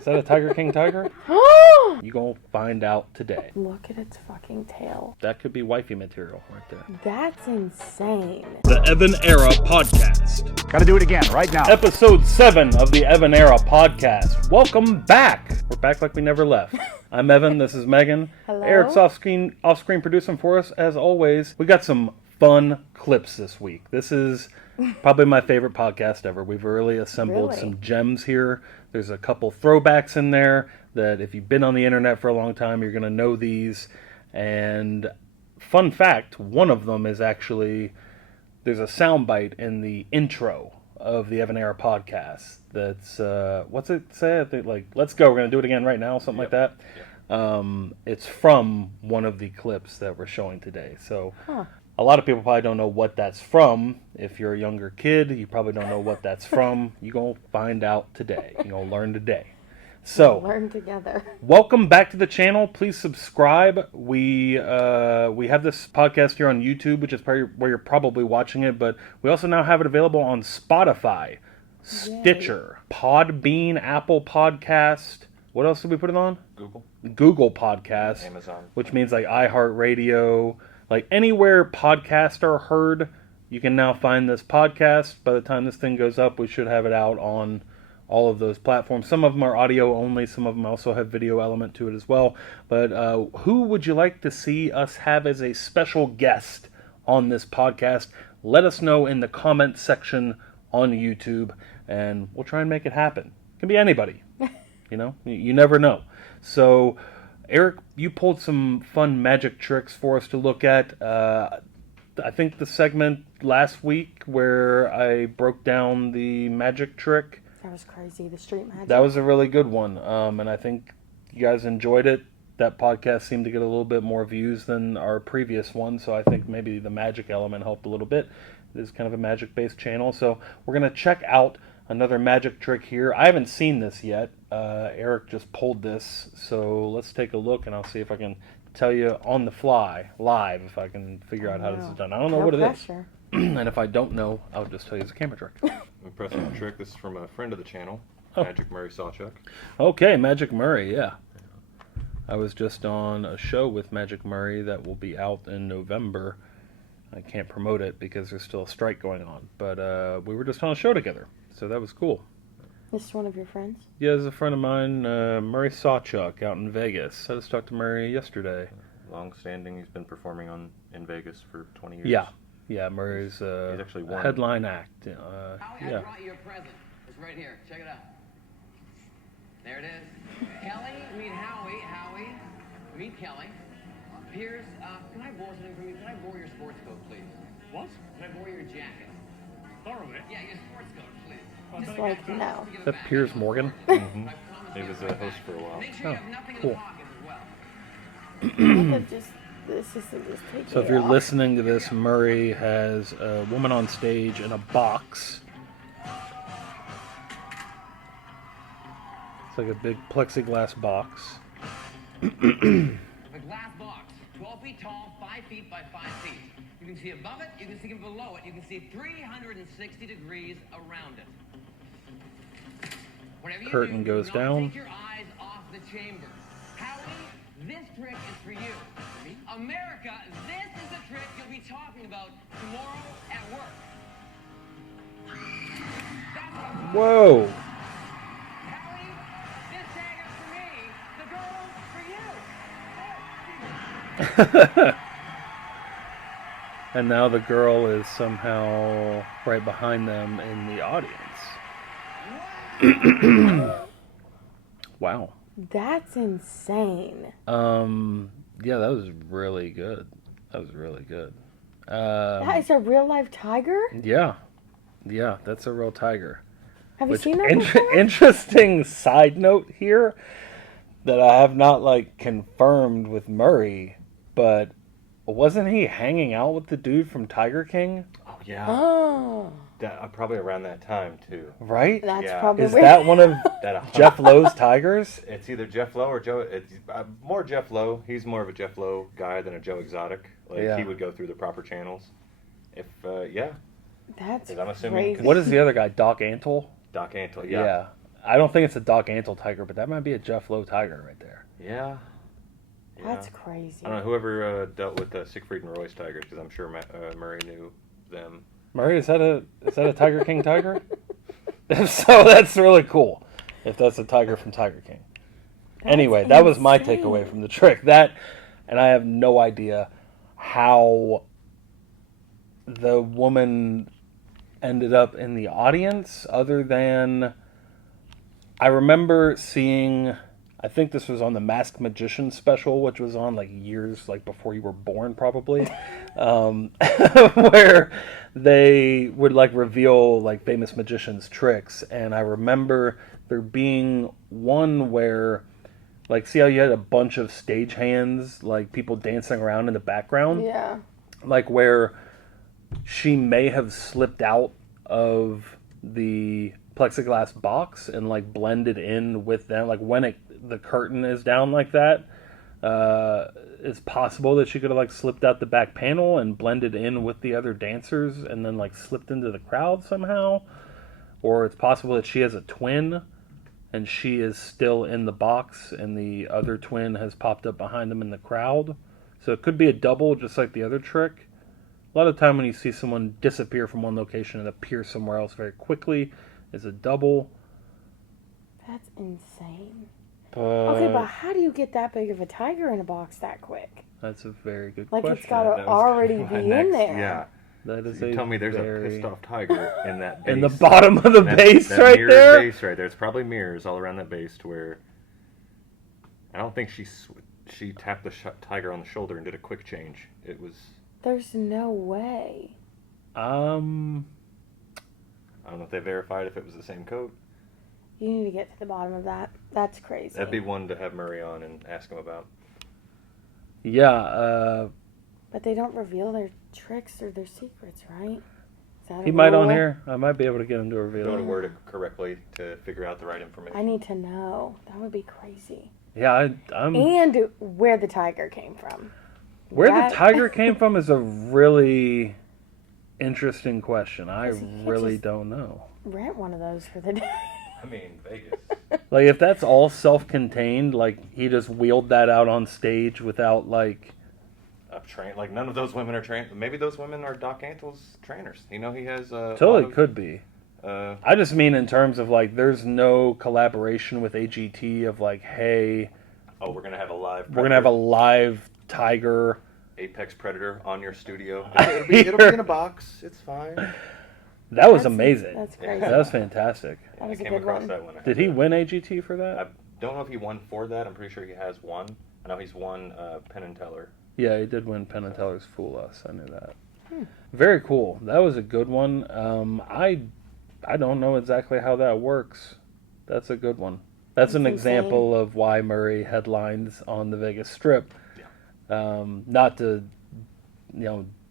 Is that a Tiger King tiger? You gonna find out today. Look at its fucking tail. That could be wifey material right there. That's insane. The Evan Era Podcast. Gotta do it again right now. Episode 7 of the Evan Era Podcast. Welcome back. We're back like we never left. I'm Evan, this is Megan. Hello. Eric's off-screen producing for us, as always. We got some fun clips this week. This is probably my favorite podcast ever. We've really assembled some gems here. There's a couple throwbacks in there that if you've been on the internet for a long time, you're going to know these. And fun fact, one of them is actually, there's a soundbite in the intro of the Evan Era Podcast that's, what's it say? I think, like, let's go, we're going to do it again right now, something like that. It's from one of the clips that we're showing today. So a lot of people probably don't know what that's from. If you're a younger kid, you probably don't know what that's from. You're going to find out today. You're going to learn today. So, learn together. Welcome back to the channel. Please subscribe. We have this podcast here on YouTube, which is probably where you're probably watching it, but we also now have it available on Spotify, Stitcher, Podbean, Apple Podcast. What else did we put it on? Google Podcast. Amazon. Which means like iHeartRadio. Like anywhere podcasts are heard, you can now find this podcast. By the time this thing goes up, we should have it out on all of those platforms. Some of them are audio only. Some of them also have video element to it as well. But who would you like to see us have as a special guest on this podcast? Let us know in the comment section on YouTube, and we'll try and make it happen. It can be anybody. You know, you never know. So, Eric, you pulled some fun magic tricks for us to look at. I think the segment last week where I broke down the magic trick. That was crazy, the street magic. That was a really good one, and I think you guys enjoyed it. That podcast seemed to get a little bit more views than our previous one, so I think maybe the magic element helped a little bit. It is kind of a magic-based channel, so we're going to check out another magic trick here. I haven't seen this yet. Eric just pulled this, so let's take a look, and I'll see if I can tell you on the fly, live, if I can figure out how this is done. I don't know what it is. And if I don't know, I'll just tell you it's a camera trick. Impressive trick. This is from a friend of the channel, Magic Murray Sawchuck. Okay, Magic Murray, yeah. I was just on a show with Magic Murray that will be out in November. I can't promote it because there's still a strike going on. But we were just on a show together, so that was cool. This is one of your friends? Yeah, this is a friend of mine, Murray Sawchuck, out in Vegas. I just talked to Murray yesterday. Long-standing. He's been performing in Vegas for 20 years. Yeah, Murray's he's actually a headline act. Howie, I brought you a present. It's right here. Check it out. There it is. Kelly, meet Howie. Howie, meet Kelly. Piers, can I borrow something from you? Can I borrow your sports coat, please? What? Can I borrow your jacket? Borrow it? Yeah, your sports coat, please. It's like, no. Is that Piers Morgan? Mm-hmm. He was a host for a while. Make sure you have nothing cool. in the pockets as well. This isn't just taking So if you're listening to this, Murray has a woman on stage in a box. It's like a big plexiglass box. A glass box, 12 feet tall, 5 feet by 5 feet. You can see above it, you can see below it, you can see 360 degrees around it. Whatever you Curtain do, goes do not down. Take your eyes off the chamber. Howie, this trick is for you. America, this is the trick you'll be talking about tomorrow at work. That's what I'm talking Whoa! about. Howie, this dagger's for me. The girl for you. And now the girl is somehow right behind them in the audience. Wow. That's insane. Yeah, that was really good. That That is a real life tiger? Yeah, that's a real tiger. Have you seen that before? Interesting side note here that I have not confirmed with Murray, but wasn't he hanging out with the dude from Tiger King? Oh, yeah. Oh. Probably around that time, too. Right? That's probably Is that one of Jeff Lowe's tigers? It's either Jeff Lowe or Joe. It's more Jeff Lowe. He's more of a Jeff Lowe guy than a Joe Exotic. He would go through the proper channels. That's I'm assuming crazy. What is the other guy? Doc Antle? Doc Antle, Yeah. I don't think it's a Doc Antle tiger, but that might be a Jeff Lowe tiger right there. Yeah. That's crazy. I don't know, whoever dealt with Siegfried and Roy's tigers, because I'm sure Murray knew them. Murray, is that a Tiger King tiger? If so, that's really cool. If that's a tiger from Tiger King. Anyway, that was my takeaway from the trick. That, and I have no idea how the woman ended up in the audience, other than I remember seeing, I think this was on the Masked Magician special, which was on like years like before you were born, probably, where they would like reveal like famous magicians' tricks. And I remember there being one where, like, see how you had a bunch of stagehands, like people dancing around in the background? Yeah. Like where she may have slipped out of the plexiglass box and like blended in with them. Like when the curtain is down like that, it's possible that she could have like slipped out the back panel and blended in with the other dancers and then like slipped into the crowd somehow. Or it's possible that she has a twin and she is still in the box and the other twin has popped up behind them in the crowd. So it could be a double, just like the other trick. A lot of time when you see someone disappear from one location and appear somewhere else very quickly is a double. That's insane. But Okay, but how do you get that big of a tiger in a box that quick? that's a very good Like, question. it's got to already be in there. Yeah. That is You tell me there's a pissed off tiger in that base. in the bottom of the base that right mirrored there. Base right there. It's probably mirrors all around that base to where I don't think she tapped the tiger on the shoulder and did a quick change. It was. There's no way. I don't know if they verified if it was the same coat. You need to get to the bottom of that. That's crazy. That'd be one to have Murray on and ask him about. Yeah, But they don't reveal their tricks or their secrets, right? Is that he a might on rule? here. I might be able to get him to You reveal don't want it. to word it correctly to figure out the right information. I need to know. That would be crazy. Yeah, I'm. And where the tiger came from. Where That- the tiger came from is a really interesting question. I 'Cause you can't really just- don't know. Rent one of those for the day. I mean, Vegas. Like, if that's all self-contained, like, he just wheeled that out on stage without, like... Like, none of those women are trained. Maybe those women are Doc Antle's trainers. You know, he has Totally could be. Uh, I just mean in terms of, like, there's no collaboration with AGT of, like, hey... Oh, we're going to have a live... We're going to have a live tiger... Apex Predator on your studio. It'll be in a box. It's fine. That was That's- amazing. that's crazy. That was fantastic. That was I a came good across one. that one. Did he win AGT for that? I don't know if he won for that. I'm pretty sure he has won. I know he's won Penn and Teller. Yeah, he did win Penn and Teller's Fool Us. I knew that. Very cool. That was a good one. I don't know exactly how that works. That's a good one. That's an That's example of why Murray headlines on the Vegas Strip. Not to,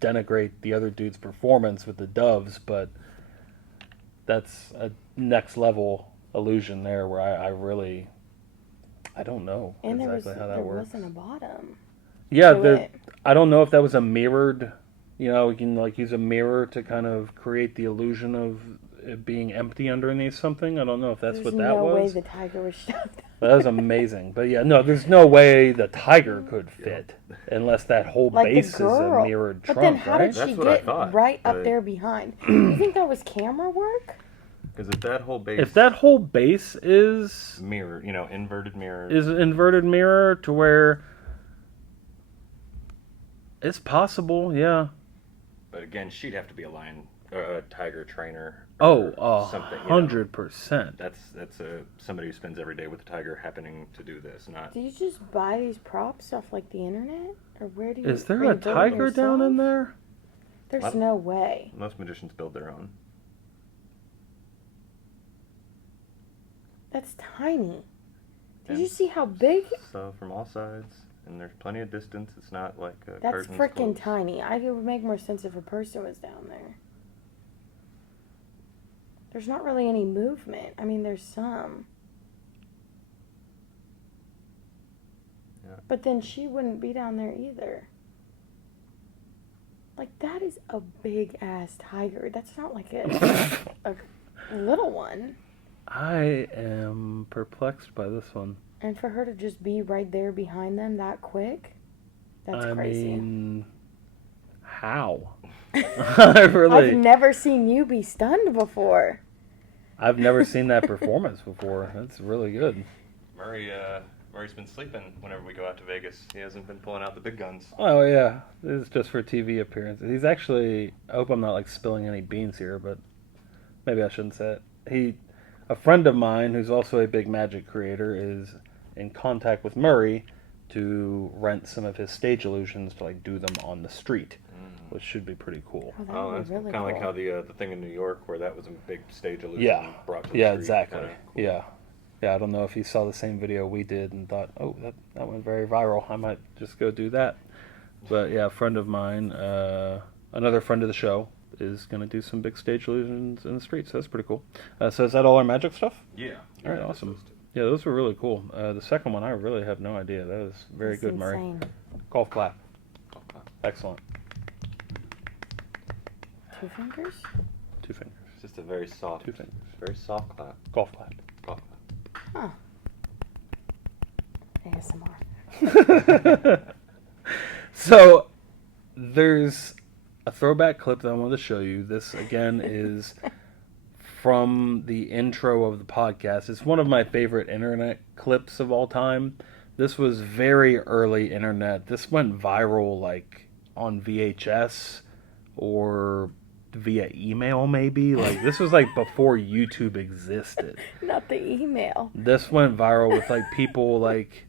denigrate the other dude's performance with the Doves, but that's a next level illusion there where I don't know And exactly how that there works. wasn't a bottom. Yeah, to there. it. I don't know if that was a mirrored. You can like use a mirror to kind of create the illusion of it being empty underneath something. I don't know if that's There's what that no way was. the tiger was shoved. That was amazing. But yeah, no, there's no way the tiger could fit unless that whole Like the base is a girl. mirrored But trunk, then how right? did she That's what I get thought, right up but- there behind? You think that was camera work? Because if that whole base If that whole base is mirror, inverted mirror, inverted mirror to where it's possible, yeah. but again, she'd have to be a tiger trainer. Oh, or something. 100%. That's somebody who spends every day with the tiger happening to do this, not. Do you just buy these props off like the internet, or where do you? Is there are you a building tiger down in yourself? there? There's no way. Most magicians build their own. That's tiny. Did And you see how big? So from all sides, and there's plenty of distance. It's not like a That's curtains freaking closed. tiny. It would make more sense if a person was down there. There's not really any movement. I mean, there's some. Yeah. But then she wouldn't be down there either. Like, that is a big ass tiger. That's not like a little one. I am perplexed by this one. And for her to just be right there behind them that quick, that's crazy. I mean, how? I've never seen you be stunned before. I've never seen that performance before. That's really good. Murray's been sleeping whenever we go out to Vegas. He hasn't been pulling out the big guns. Oh yeah, this is just for TV appearances. He's actually. I hope I'm not like spilling any beans here, but maybe I shouldn't say it. A friend of mine who's also a big magic creator is in contact with Murray to rent some of his stage illusions to like do them on the street, which should be pretty cool. Oh, That's really kind of cool. like how the thing in New York where that was a big stage illusion brought to the Yeah, street. exactly. Kinda cool. Yeah. I don't know if he saw the same video we did and thought, oh, that went very viral. I might just go do that. But yeah, a friend of mine, another friend of the show, is going to do some big stage illusions in the street. So that's pretty cool. So is that all our magic stuff? Yeah. All right, awesome. Yeah, those were really cool. The second one, I really have no idea. That was very That's good, Murray. insane. Golf clap. Excellent. 2 fingers? 2 fingers. It's just a very soft, 2 fingers. very soft clap. Golf clap. Golf clap. ASMR. So there's a throwback clip that I wanted to show you. This again is from the intro of the podcast. It's one of my favorite internet clips of all time. This was very early internet. This went viral like on VHS or via email maybe. Like this was like before YouTube existed. Not the email. This went viral with like people like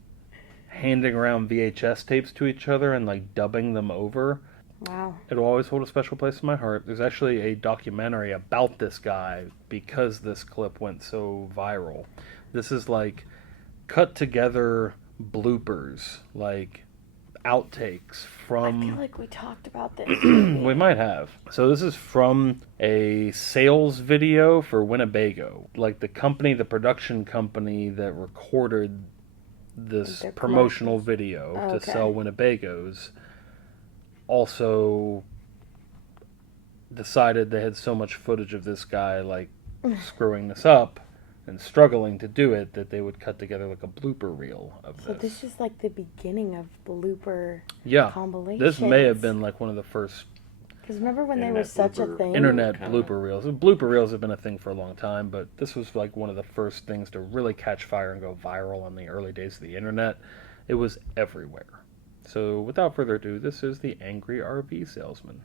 handing around VHS tapes to each other and like dubbing them over. Wow. It'll always hold a special place in my heart. There's actually a documentary about this guy because this clip went so viral. This is like cut together bloopers, like outtakes from... I feel like we talked about this. We might have. So this is from a sales video for Winnebago. Like the company, the production company that recorded this Their promotional video to okay. sell Winnebagos also decided they had so much footage of this guy like screwing this up and struggling to do it that they would cut together like a blooper reel of So this is like the beginning of blooper compilations. This may have been like one of the first Because remember when they were Internet such a blooper- thing? internet Kinda. blooper reels. Blooper reels have been a thing for a long time, but this was like one of the first things to really catch fire and go viral in the early days of the internet. It was everywhere. So without further ado, this is the Angry RV Salesman.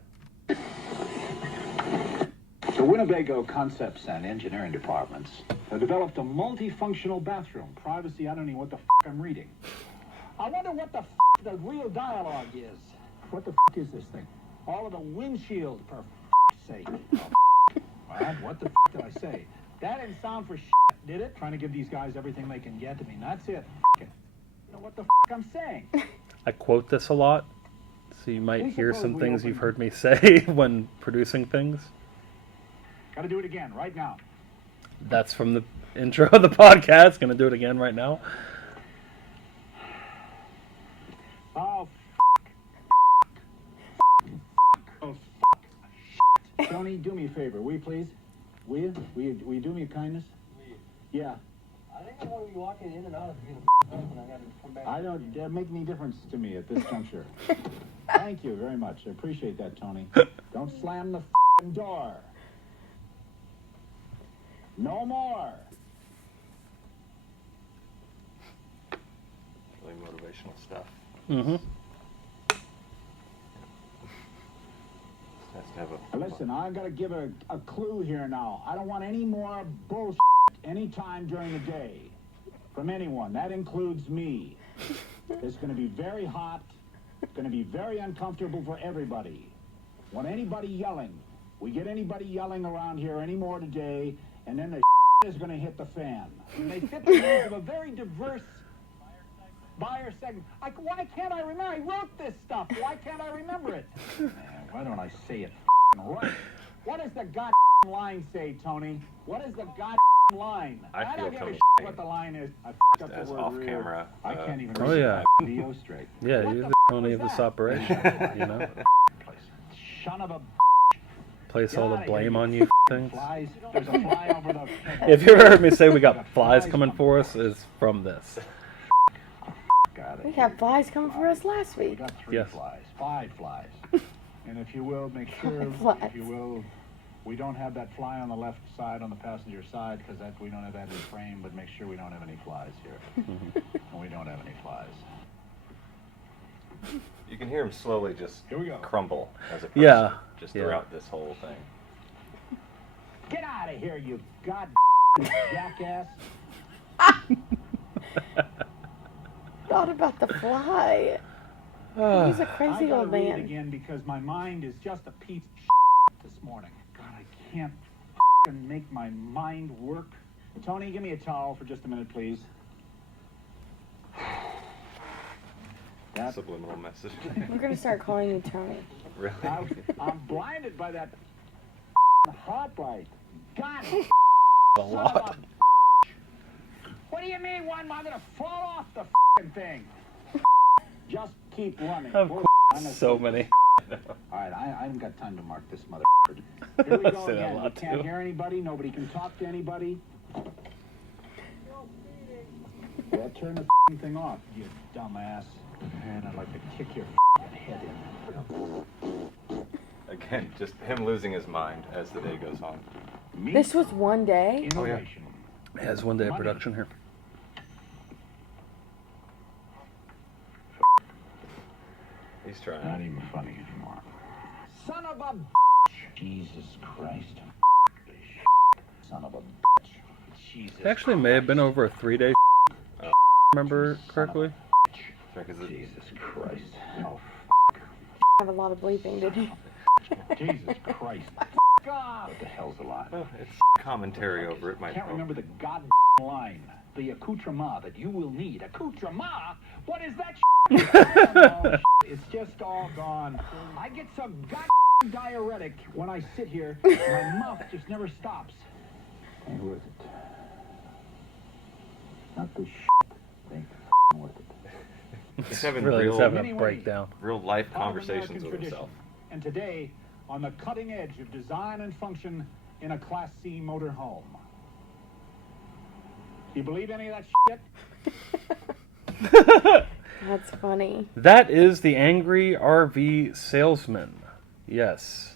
The Winnebago Concepts and Engineering Departments have developed a multifunctional bathroom. Privacy, I don't know what the I'm reading. I wonder what the the real dialogue is. What the is this thing? All of the windshield, for sake. What the did I say? That didn't sound for did it? Trying to give these guys everything they can get. I mean, that's it. You know what the I'm saying? I quote this a lot, so you might Please hear suppose some we things open- you've heard me say when producing things. Gotta do it again, right now. That's from the intro of the podcast. Gonna do it again right now. Oh, oh, Tony, do me a favor, will you please? Will you? Will you do me a kindness? Yeah. I think I'm going to be walking in and out of here and I got to come back. I don't make any difference to me at this juncture. Thank you very much. I appreciate that, Tony. Don't slam the door. No more. Really motivational stuff. Mm-hmm. Has to have a Listen, I've got to give a clue here now. I don't want any more bullshit anytime during the day from anyone. That includes me. It's going to be very hot. It's going to be very uncomfortable for everybody. Want anybody yelling? We get anybody yelling around here anymore today, and then the is going to hit the fan. And they fit the needs of a very diverse buyer segment. Why can't I remember? I wrote this stuff. Why can't I remember it? Man, why don't I say it right? What does the goddamn line say, Tony? What is the goddamn line? I feel don't give a Tony what the line is. I up as the word off rear. camera, I can't even Oh, read yeah. my video straight. Yeah, What you're the the Tony of was this that? operation, you know? Son of a place Get all the outta here, blame you on you things. Flies. There's a fly over the... If you ever heard me say we got flies coming for us, it's from this. We had flies coming for us last We week. got 3 Yes. flies. 5 flies. And if you will, make sure, Flies. if you will, we don't have that fly on the left side, on the passenger side, because that we don't have that in frame, but make sure we don't have any flies here. And we don't have any flies. You can hear him slowly just Here we go. crumble as a person. Yeah, Just yeah. throughout this whole thing. Get out of here, you god jackass. Thought about the fly. He's a I crazy gotta old read it man. again because my mind is just a piece of this morning. God, I can't make my mind work. Tony, give me a towel for just a minute, please. That, Subliminal message. We're gonna start calling you Tony. Really? I'm blinded by that hot light. God, A son lot. of a... What do you mean, I'm gonna fall off the thing? Just keep running. Of Bull- course, honestly. so many. All right, I haven't got time to mark this mother. Here we go Say that a again. We lot, can't too. hear anybody. Nobody can talk to anybody. Well, turn the thing off, you dumbass. And I'd like to kick your head in. Again, just him losing his mind as the day goes on. Me, This was one day. innovation. It has one day of Money. production here. He's trying. Not even funny anymore. Son of a Jesus Christ. Son of a Jesus It actually may have been over a 3-day. Remember correctly? Jesus Christ. Oh, Have a lot of bleeping to do. Jesus Christ. God. What the hell's a lot? Well, it's commentary over it. I can't remember the goddamn line. The accoutrement that you will need. Accoutrement? What is that I don't know. It's just all gone. I get so goddamn diuretic when I sit here. My mouth just never stops. Ain't worth it. Not this ain't worth it. He's having Really, real, he's having a Anyway. breakdown. real life Part of conversations American with tradition. himself. And today, on the cutting edge of design and function in a Class C motor home. Do you believe any of that shit? That's funny. That is the Angry RV Salesman. Yes.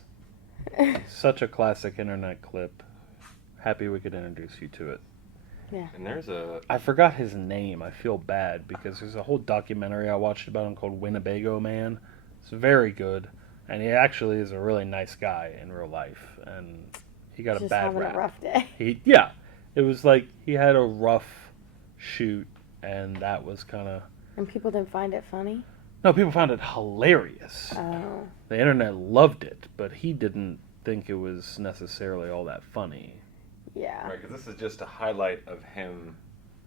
Such a classic internet clip. Happy we could introduce you to it. Yeah. And there's a I forgot his name. I feel bad because there's a whole documentary I watched about him called Winnebago Man. It's very good. And he actually is a really nice guy in real life. And he got Just a bad having rap. a rough day. Yeah. It was like he had a rough shoot, and that was kind of... And people didn't find it funny. No, people found it hilarious. Oh. The internet loved it, but he didn't think it was necessarily all that funny. Yeah. right because this is just a highlight of him.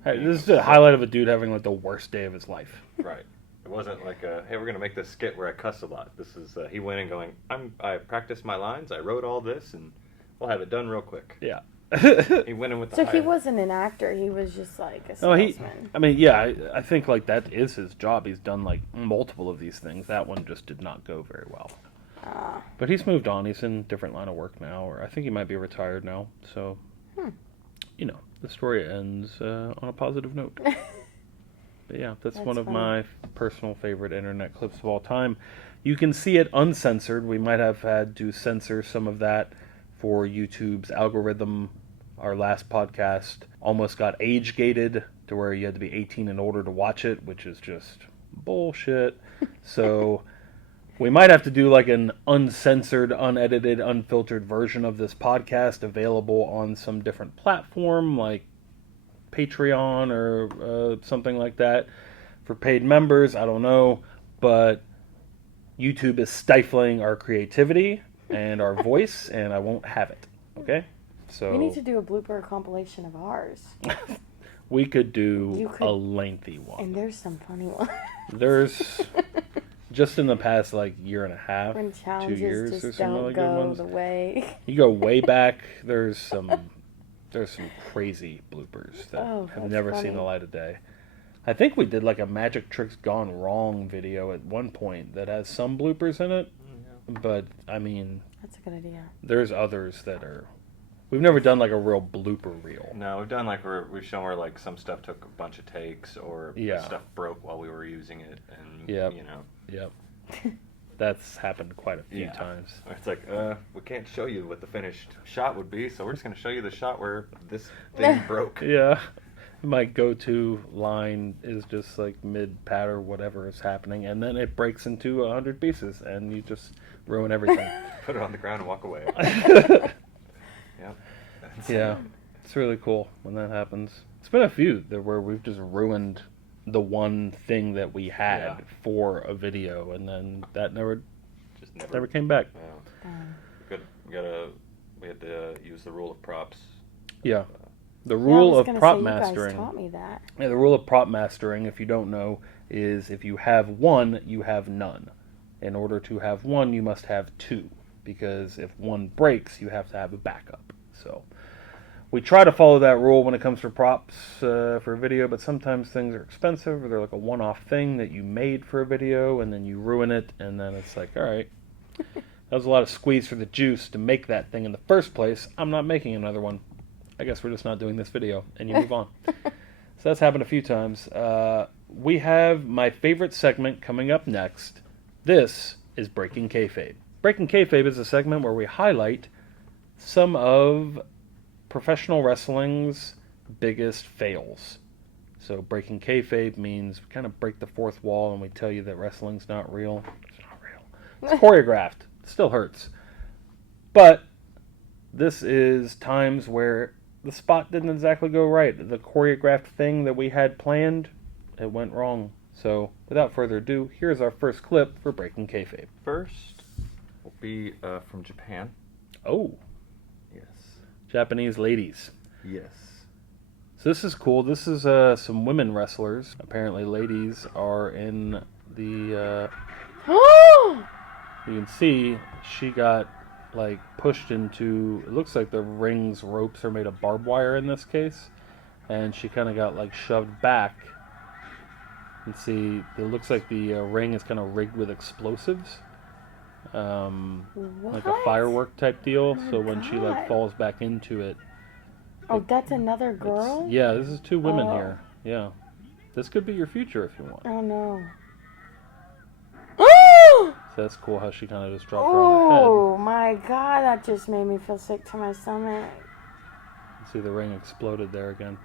Hey, this is a highlight of a dude having like the worst day of his life. Right. It wasn't like a, hey, we're gonna make this skit where I cuss a lot. This is he went in going, I practiced my lines, I wrote all this, and we'll have it done real quick. Yeah. He went in with the So he highlight. wasn't an actor. He was just like a Oh, salesman. I mean, yeah, I think like that is his job. He's done like multiple of these things. That one just did not go very well. But he's moved on. He's in a different line of work now, or I think he might be retired now. So, you know, the story ends on a positive note. But yeah, that's one of funny. my personal favorite internet clips of all time. You can see it uncensored. We might have had to censor some of that for YouTube's algorithm. Our last podcast almost got age gated to where you had to be 18 and older to watch it, which is just bullshit. So we might have to do like an uncensored, unedited, unfiltered version of this podcast available on some different platform like Patreon or something like that for paid members. I don't know, but YouTube is stifling our creativity and our voice, and I won't have it. Okay, so We need to do a blooper compilation of ours. we could do You could- a lengthy one. And there's some funny ones. There's just in the past like year and a half, When 2 challenges years, just there's some don't really good go ones. the way. You go way back. There's some crazy bloopers that Oh, have that's never seen funny. the light of day. I think we did like a Magic Tricks Gone Wrong video at one point that has some bloopers in it. But, I mean, That's a good idea. there's others that are... We've never done, like, a real blooper reel. No, we've done like we've shown where like some stuff took a bunch of takes or Yeah. stuff broke while we were using it, and Yep. you know, Yep. That's happened quite a few Yeah. times. it's like we can't show you what the finished shot would be, so we're just going to show you the shot where this thing broke. Yeah. My go-to line is just like mid-pat or whatever is happening, and then it breaks into 100 pieces, and you just ruin everything. Put it on the ground and walk away. Yep. Yeah, it's really cool when that happens. It's been a few where we've just ruined the one thing that we had Yeah. for a video, and then that never Just never came back. Yeah. We had to use the rule of props. Yeah. The Yeah, I rule was of gonna prop say, you guys mastering. taught me that. Yeah, the rule of prop mastering, if you don't know, is if you have one, you have none. In order to have one, you must have two, because if one breaks, you have to have a backup. So we try to follow that rule when it comes to props for video, but sometimes things are expensive, or they're like a one-off thing that you made for a video, and then you ruin it, and then it's like, all right, that was a lot of squeeze for the juice to make that thing in the first place. I'm not making another one. I guess we're just not doing this video, and you move on. So that's happened a few times. We have my favorite segment coming up next. This is Breaking Kayfabe. Breaking Kayfabe is a segment where we highlight some of professional wrestling's biggest fails. So breaking kayfabe means we kind of break the fourth wall and we tell you that wrestling's not real. It's not real. It's choreographed. It still hurts. But this is times where the spot didn't exactly go right. The choreographed thing that we had planned, it went wrong. So without further ado, here's our first clip for Breaking Kayfabe. First will be from Japan. Oh, Yes. Japanese ladies. Yes. So this is cool. This is some women wrestlers. Apparently ladies are in the... Oh! you can see she got like pushed into... It looks like the ring's ropes are made of barbed wire in this case. And she kind of got like shoved back. You can see it looks like the ring is kind of rigged with explosives. Like a What? firework type deal. Oh my So when she like God. falls back into it... Oh, that's another girl? Yeah, this is two women Oh. here. Yeah. This could be your future if you want. Oh, no. Oh! So that's cool how she kind of just dropped her on her head. Oh, my God. That just made me feel sick to my stomach. See the ring exploded there again.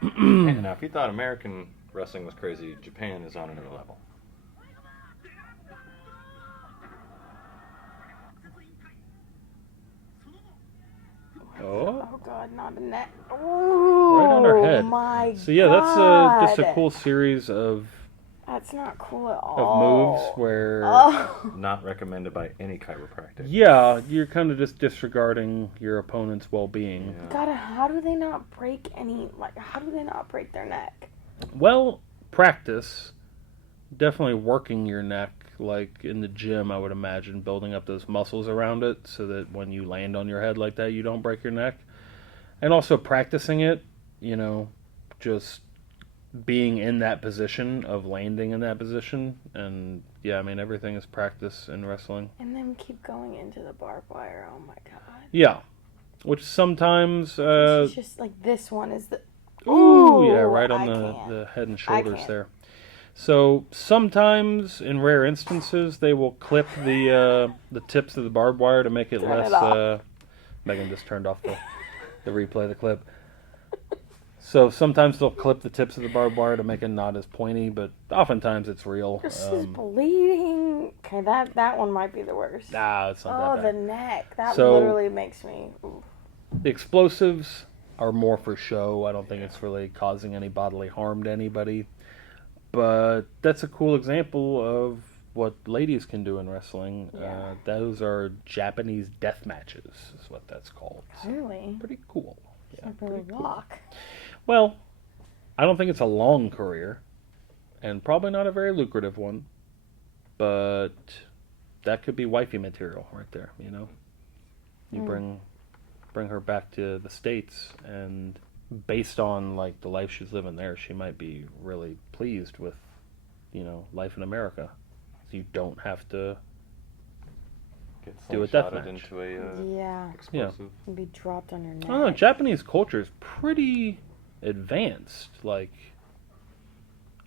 And now, if you thought American wrestling was crazy, Japan is on another level. Oh, Oh, God, not in that. Oh, right on her head. My So yeah, that's just a God. cool series of That's not cool at moves all. where Oh. Not recommended by any chiropractor. yeah, you're kind of just disregarding your opponent's well-being. Yeah. God, how do they not break any, like, how do they not break their neck? Well, practice. Definitely working your neck, like in the gym, I would imagine, building up those muscles around it so that when you land on your head like that, you don't break your neck. And also practicing it, you know, just being in that position of landing in that position. And yeah, I mean, everything is practice in wrestling. And then keep going into the barbed wire. Oh, my God. Yeah. Which sometimes, It's just like this one is the... ooh, yeah, right on I the can't. head and I shoulders can't. there. So sometimes, in rare instances, they will clip the tips of the barbed wire to make it Turn less. it off. Megan just turned off the replay of the clip. So sometimes they'll clip the tips of the barbed wire to make it not as pointy, but oftentimes it's real. This is bleeding. Okay, that one might be the worst. Nah, it's not Oh, that the bad. neck. That So- literally makes me... Ooh. The explosives are more for show. I don't think it's really causing any bodily harm to anybody. But that's a cool example of what ladies can do in wrestling. Yeah. Those are Japanese death matches, is what that's called. So Really? pretty cool. Yeah. Like a rock. Well, I don't think it's a long career, and probably not a very lucrative one. But that could be wifey material right there. You know, you bring her back to the States, and based on like the life she's living there, she might be really pleased with, you know, life in America. So you don't have to Get do a slingshotted deathmatch. into a Yeah. explosive. And be dropped on your neck. I don't know, Japanese culture is pretty advanced. Like,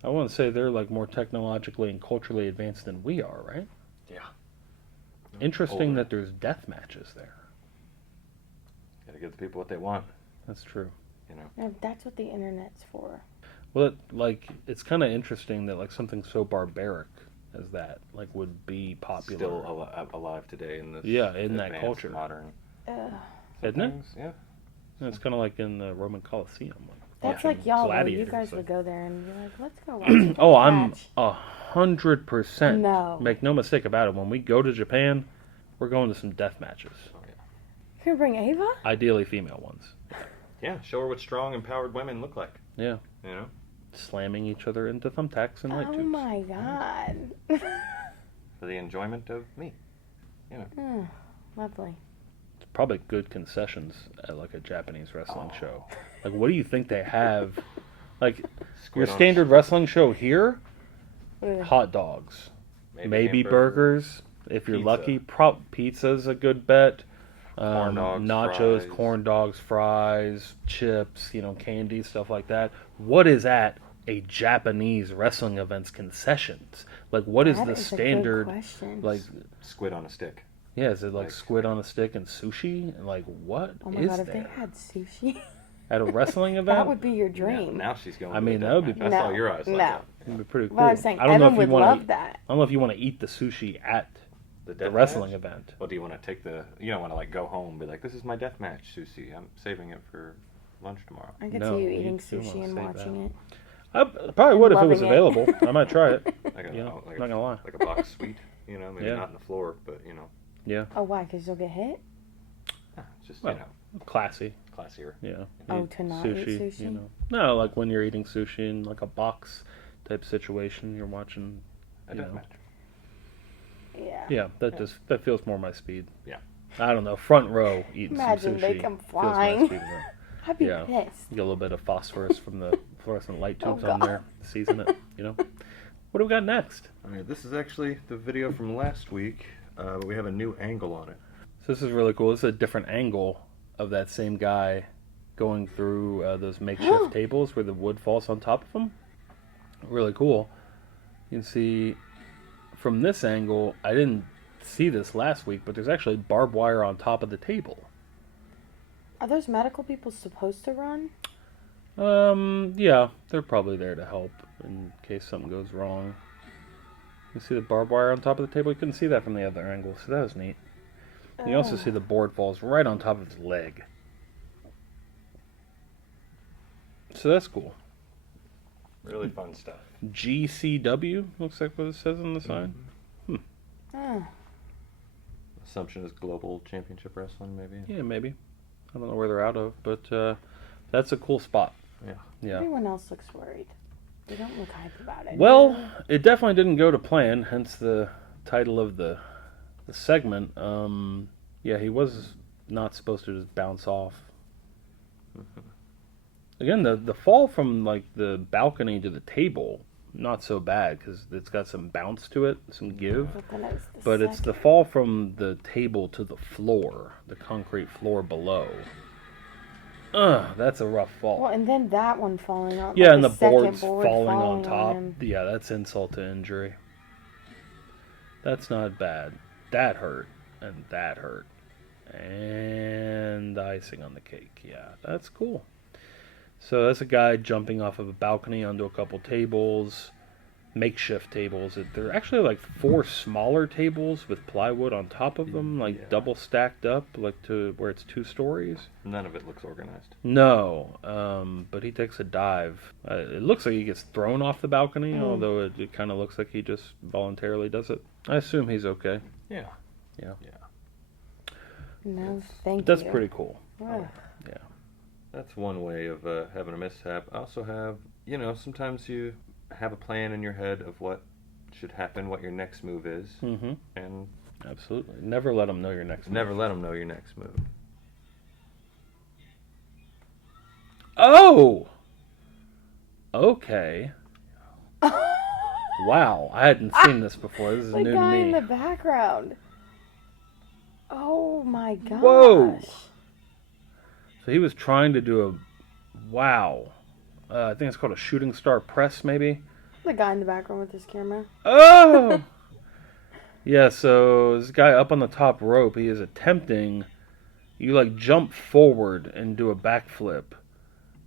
I wouldn't say they're like more technologically and culturally advanced than we are, right? Yeah. Interesting Older. that there's death matches there. Gotta give the people what they want, That's true. you know. Yeah, that's what the internet's for. Well, it's kind of interesting that like something so barbaric as that like would be popular. Still alive today in this. Yeah, in that advanced, culture. modern. Isn't it? things, Yeah. It's kind of like in the Roman Colosseum. That's watching like y'all, though. You gladiators, guys like- would go there and be like, let's go watch a Oh, I'm match. 100%. No. Make no mistake about it. When we go to Japan, we're going to some death matches. You're gonna bring Ava? Ideally, female ones. Yeah, show her what strong, empowered women look like. Yeah. You know? Slamming each other into thumbtacks and light Oh tubes. my god. For the enjoyment of me. Oh, lovely. It's probably good concessions at like a Japanese wrestling Oh. show. Like, what do you think they have? Like, Squid your on standard wrestling show here, Ugh. hot dogs, maybe hamburger, burgers. If you're pizza. lucky, pizza's a good bet. Corn dogs, nachos, fries. corn dogs, fries, chips, candy, stuff like that. What is at a Japanese wrestling event's concessions? Like, what is That the is a good standard? question. Like, Squid on a stick. yeah, is it like Like- squid on a stick and sushi? And like, what Oh my is god, if there they had sushi, at a wrestling event? that would be your dream. Now she's going. I to mean, the that would be- deathmatch. I saw No, your eyes. no. Light up. It'd be pretty cool. But I'm saying I don't know Evan if would you want love to. that. I don't know if you want to eat the sushi at the death wrestling match? event. Well, do you want to take the? You don't want to like go home and be like, "This is my death match, Susie. I'm saving it for lunch tomorrow." I could No, see you you eating do wanna sushi and save watching it. I probably would if it was Loving it. available. I might try it. Like a, You know, like not gonna lie. like a box suite. You know, maybe Yeah. not on the floor, but you know, Yeah, Oh, why? Because you'll get hit? it's just Well, you know, classy. classier. Yeah. Oh, Eat to not eat sushi? No, like when you're eating sushi in like a box type situation, you're watching. A You death know. match. Yeah. Yeah, that feels more my speed. Yeah. I don't know, front row eating Imagine some they sushi. come feels my flying. speed more. I'd be Yeah. pissed. Get a little bit of phosphorus from the fluorescent light Oh, tubes on God. there, season it. What do we got next? All right, this is actually the video from last week, but we have a new angle on it. So this is really cool. This is a different angle of that same guy going through those makeshift tables where the wood falls on top of them. Really cool. You can see from this angle, I didn't see this last week, but there's actually barbed wire on top of the table. Are those medical people supposed to run? Yeah, they're probably there to help in case something goes wrong. You see the barbed wire on top of the table? You couldn't see that from the other angle, so that was neat. You also see the board falls right on top of his leg. So that's cool. Really fun stuff. GCW looks like what it says on the side. Oh. Assumption is Global Championship Wrestling, maybe. Yeah, maybe. I don't know where they're out of, but that's a cool spot. Yeah. Yeah. Everyone else looks worried. They don't look hype about it. Well, it definitely didn't go to plan, hence the title of the segment. Yeah, he was not supposed to just bounce off. Again, the fall from like the balcony to the table, not so bad because it's got some bounce to it, some give. But it's the fall from the table to the floor, the concrete floor below. That's a rough fall. Well, and then that one falling on. Yeah, like and the second boards board falling on top. him. Yeah, that's insult to injury. That's not bad. That hurt, and that hurt. And the icing on the cake. Yeah, that's cool. So that's a guy jumping off of a balcony onto a couple tables, makeshift tables. They're actually like 4 smaller tables with plywood on top of them, like Yeah. double stacked up, like to where it's 2 stories. None of it looks organized. No, but he takes a dive. It looks like he gets thrown off the balcony, although it kind of looks like he just voluntarily does it. I assume he's okay. Yeah. Yeah. Yeah. No, thank That's you. pretty cool. Ugh. Yeah. That's one way of having a mishap. I also have, sometimes you have a plan in your head of what should happen, what your next move is, Mm-hmm. and Absolutely. Never let them know your next move. never let them know your next move. Oh! Okay. Wow, I hadn't seen this before. This is The new to guy in me. the background. Oh my gosh. Whoa. So he was trying to do a, wow. I think it's called a shooting star press, maybe? The guy in the background with his camera. Oh! Yeah, so this guy up on the top rope, he is attempting, you like jump forward and do a backflip,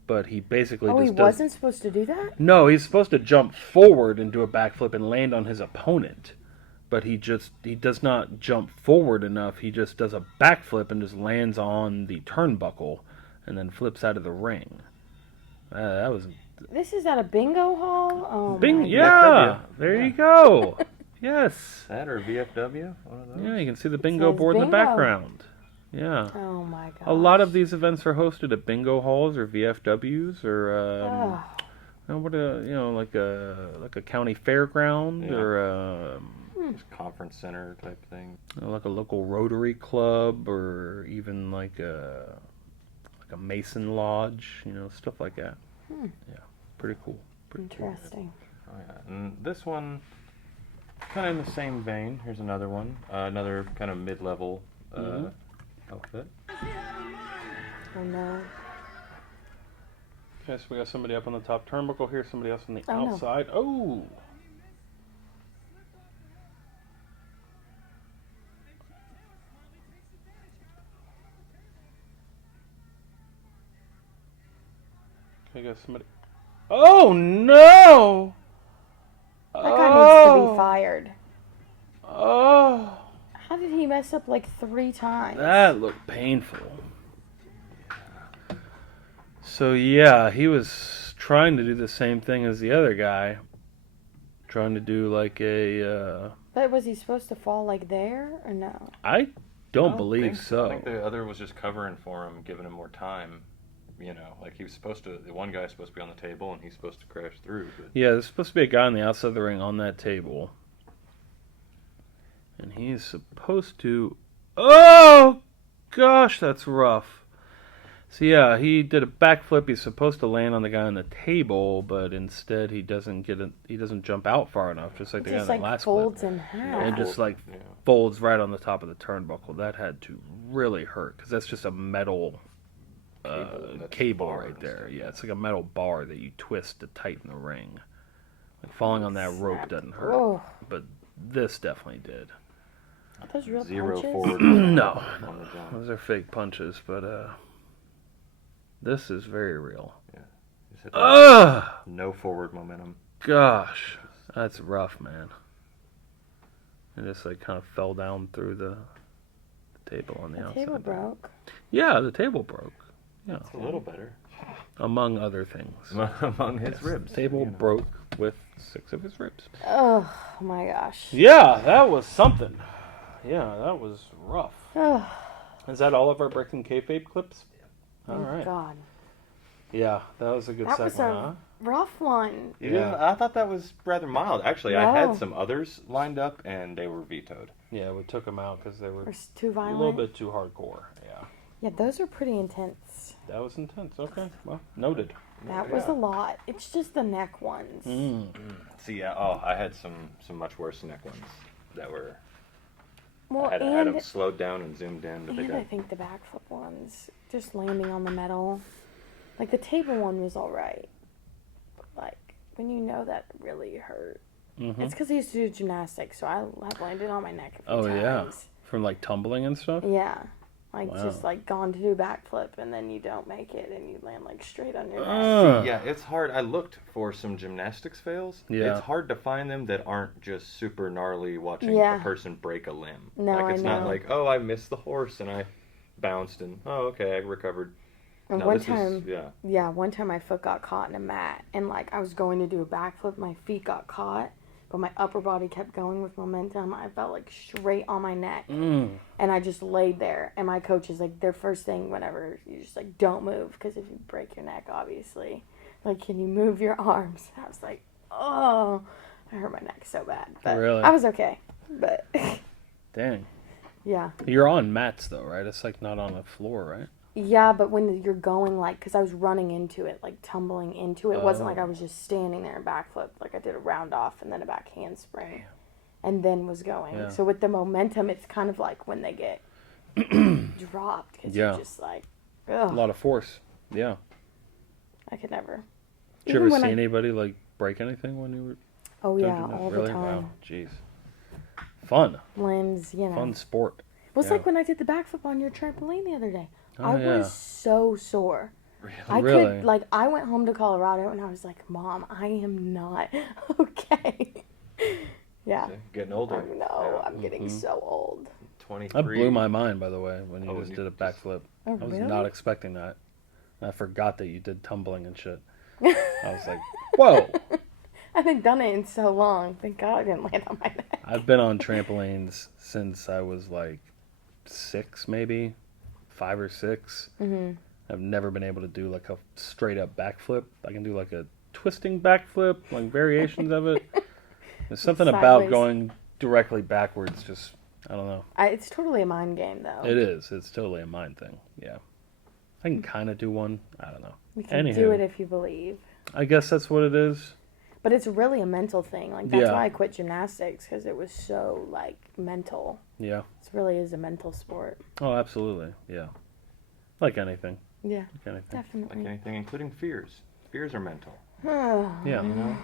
but he basically Oh, just he wasn't supposed to do that? No, he's supposed to jump forward and do a backflip and land on his opponent. But he does not jump forward enough. He just does a backflip and just lands on the turnbuckle and then flips out of the ring. That was This is at a bingo hall? Oh my yeah, there you go. Yes. That or VFW? One of those? Yeah, you can see the bingo says board in the bingo. background. Yeah. Oh my gosh. A lot of these events are hosted at bingo halls or VFWs or like a county fairground Yeah. or Just conference center type thing. like a local Rotary club or even like a Mason lodge, stuff like that. Yeah, pretty cool. Pretty cool. Interesting. Oh yeah, and this one, kind of in the same vein. Here's another one, another kind of mid-level outfit. Oh no. Okay, so we got somebody up on the top turnbuckle here, somebody else on the Oh, no. outside. Oh! Okay, got somebody. Oh no! That guy needs to be fired. Oh! How did he mess up like 3 times? That looked painful. So yeah, he was trying to do the same thing as the other guy. Trying to do like a... But was he supposed to fall like there or no? I don't believe think so. I think the other was just covering for him, giving him more time. Like he was supposed to, the one guy's supposed to be on the table and he's supposed to crash through. But Yeah, there's supposed to be a guy on the outside of the ring on that table. And he's supposed to... Oh! Gosh, that's rough. So yeah, he did a backflip. He's supposed to land on the guy on the table, but instead he doesn't he doesn't jump out far enough, just like the guy Just in the like last folds clip. in half. And just like Yeah. folds right on the top of the turnbuckle. That had to really hurt, because that's just a metal That's cable bar right and there. stuff, Yeah, it's like a metal bar that you twist to tighten the ring. Like falling on that rope doesn't hurt, Oh, but this definitely did. are those real zero punches? forward. No, on the jump. those are fake punches, but this is very real. Just hit Ugh! no forward momentum. Gosh, that's rough, man. And just like kind of fell down through the table on the The outside. table broke. Yeah, the table broke. Yeah, It's a little better. among other things. Among his ribs. The table you know. broke with 6 of his ribs. Oh my gosh. Yeah, that was something. Yeah, that was rough. Oh Is that all of our Breaking Kayfabe clips? All my right. God. Yeah, that was a good That was segment, a huh? rough one. You Yeah. didn't, I thought that was rather mild. Actually, I No. had some others lined up and they were vetoed. Yeah, we took them out because they were Or too a violent. little bit too hardcore. Yeah, Yeah, those are pretty intense. that was intense. Okay, well, noted. That was a lot. It's just the neck ones. See, yeah, I had some much worse neck ones that were. Well, I had and them slowed down and zoomed in, but they and I got. think the backflip ones, just landing on the metal. Like the table one was alright. But like, when you know that really hurt. Mm-hmm. It's because I used to do gymnastics, so I have landed on my neck a few Oh, yeah. times. From like tumbling and stuff. Yeah. Like Wow. just like gone to do backflip and then you don't make it and you land like straight on your neck. Yeah, it's hard. I looked for some gymnastics fails. Yeah. It's hard to find them that aren't just super gnarly watching Yeah. a person break a limb. No, like, it's I not know. like, oh, I missed the horse and I bounced and, oh, okay, I recovered. And No, one this time, is, yeah, one time my foot got caught in a mat, and like I was going to do a backflip, my feet got caught, but my upper body kept going with momentum. I felt like straight on my neck, and I just laid there. And my coach is like, their first thing whenever you just like don't move because if you break your neck, obviously, like can you move your arms? And I was like, oh, I hurt my neck so bad, but Really? I was okay. But Dang. yeah. You're on mats though, right? It's like not on the floor, right? Yeah, but when you're going, like, because I was running into it, like, tumbling into it. It wasn't like I was just standing there and backflip. Like, I did a round off and then a back handspring. And then was going. Yeah. So with the momentum, it's kind of like when they get dropped because Yeah. you're just like, A ugh, lot of force. Yeah. I could never. Did you Even ever when see I- anybody like break anything when you were Oh doing yeah, that? all Really? the time. Wow. Jeez. Fun. Limbs, you know. Fun sport. It was yeah. like when I did the backflip on your trampoline the other day. Oh, I yeah. was so sore. Really? I Really? could, like, I went home to Colorado and I was like, Mom, I am not okay. Yeah. Getting older. I know, I'm getting Mm-hmm. so old. 23. That blew my mind, by the way, when you Oh, just you did a just- backflip. Oh, I was really? not expecting that. And I forgot that you did tumbling and shit. I was like, whoa. I haven't done it in so long. Thank God I didn't land on my neck. I've been on trampolines since I was like 6, maybe 5 or 6. Mm-hmm. I've never been able to do like a straight up backflip. I can do like a twisting backflip, like variations of it. There's something about Sideways. going directly backwards. Just I don't know. It's totally a mind game, though. It is. It's totally a mind thing. Yeah. I can kind of do one. I don't know. You can Anywho. do it if you believe. I guess that's what it is. But it's really a mental thing. Like, that's Yeah. why I quit gymnastics, because it was so, like, mental. Yeah. It really is a mental sport. Oh, absolutely. Yeah. Like anything. Yeah, Like anything. Like definitely. anything, including fears. Fears are mental. Yeah. You know?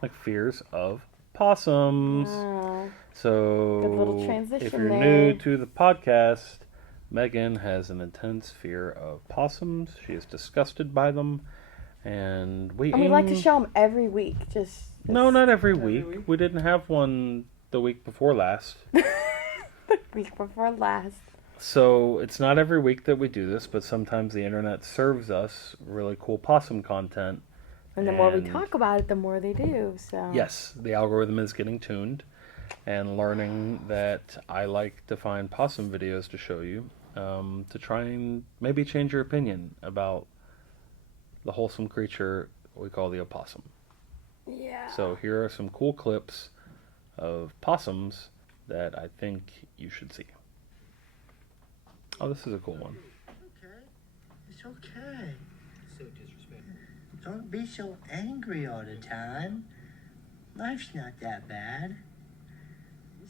Like fears of possums. So, Good little transition if you're there. new to the podcast, Megan has an intense fear of possums. She is disgusted by them, and we And we like to aim- show them every week. Just No, not every Every week. week? We didn't have one the week before last. week before last. So it's not every week that we do this, but sometimes the internet serves us really cool possum content. And the more we And- talk about it, the more they do. So Yes, the algorithm is getting tuned and learning that I like to find possum videos to show you to try and maybe change your opinion about the wholesome creature we call the opossum. Yeah. So here are some cool clips of possums that I think you should see. Oh, this is a cool one. Okay. It's okay. So disrespectful. Don't be so angry all the time. Life's not that bad.